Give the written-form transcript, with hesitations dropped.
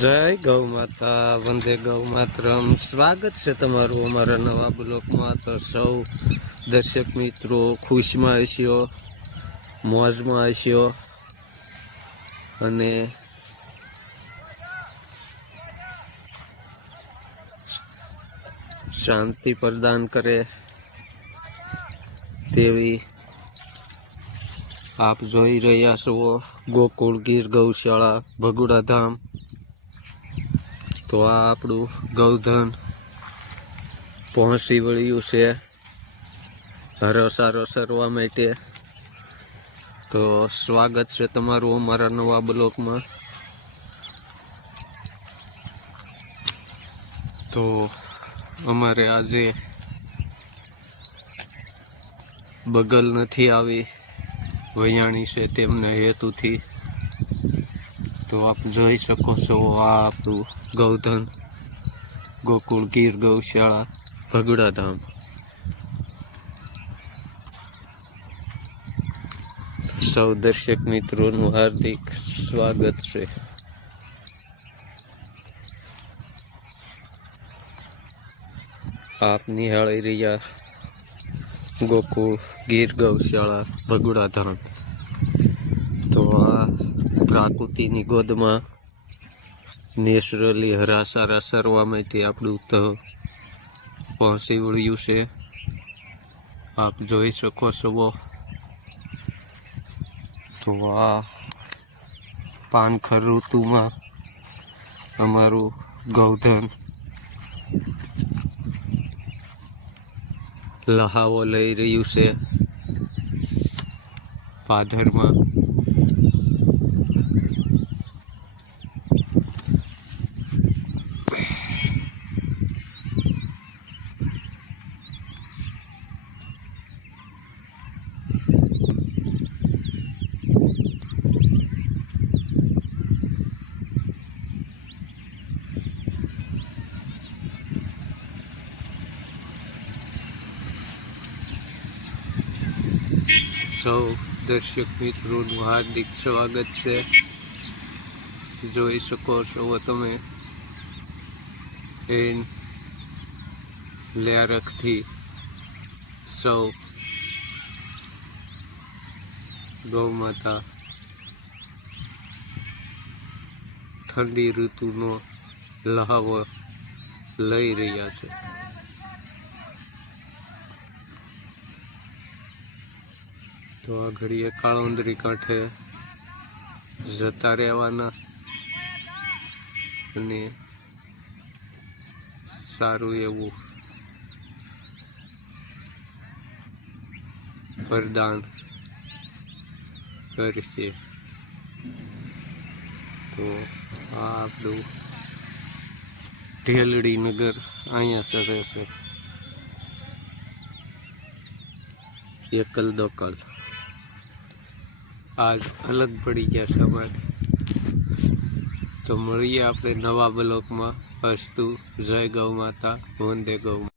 જય ગૌ માતા, વંદે ગૌ માતરમ। સ્વાગત છે તમારું અમારા નવા બ્લોકમાં। તો સૌ દર્શક મિત્રો ખુશમાં હશો, મોજમાં હશો અને શાંતિ પ્રદાન કરે તેવી આપ જોઈ રહ્યા છો ગોકુળ ગીર ગૌશાળા ભગુડા ધામ। તો આ આપણું ગૌધન પહોંચી વળ્યું છે હરોસારો સરવા માટે। તો સ્વાગત છે તમારું અમારા નવા બ્લોકમાં। તો અમારે આજે બગલ નથી આવી, વૈયાણી છે તેમના હેતુથી। તો આપ જોઈ શકો છો આ આપણું ગૌધન ગોકુળ ગીર ગૌશાળા ભગુડા ધામ। સૌ દર્શક મિત્રોનું હાર્દિક સ્વાગત છે। આપ નિહાળી રહ્યા ગોકુળ ગીર ગૌશાળા ભગુડા ધામ। તો આ પ્રાકૃતિની ગોદમાં નેચરલી હરાસારા સરવા માટે આપણું તો પહોંચી વળ્યું છે। આપ જોઈ શકો છો। તો આ પાનખર ઋતુમાં અમારું ગૌધન લહાવો લઈ રહ્યું છે પાધરમાં। સૌ દર્શક મિત્રોનું હાર્દિક સ્વાગત છે। જોઈ શકો છો તમે એન લ્યારખથી સૌ ગૌ માતા ઠંડી ઋતુનો લહાવો લઈ રહ્યા છે। તો આ ઘડીએ કાળોંદરી કાંઠે જતા રહેવાના અને સારું એવું વરદાન કરશે। તો આ આપણું ઢેલડી નગર અહીંયા ચડે છે એકલ દોકલ। આજ અલગ પડી ગયા છે અમારે। તો મળીએ આપણે નવા બ્લોકમાં। અસ્તુ, જય ગૌ માતા, વંદે ગૌ।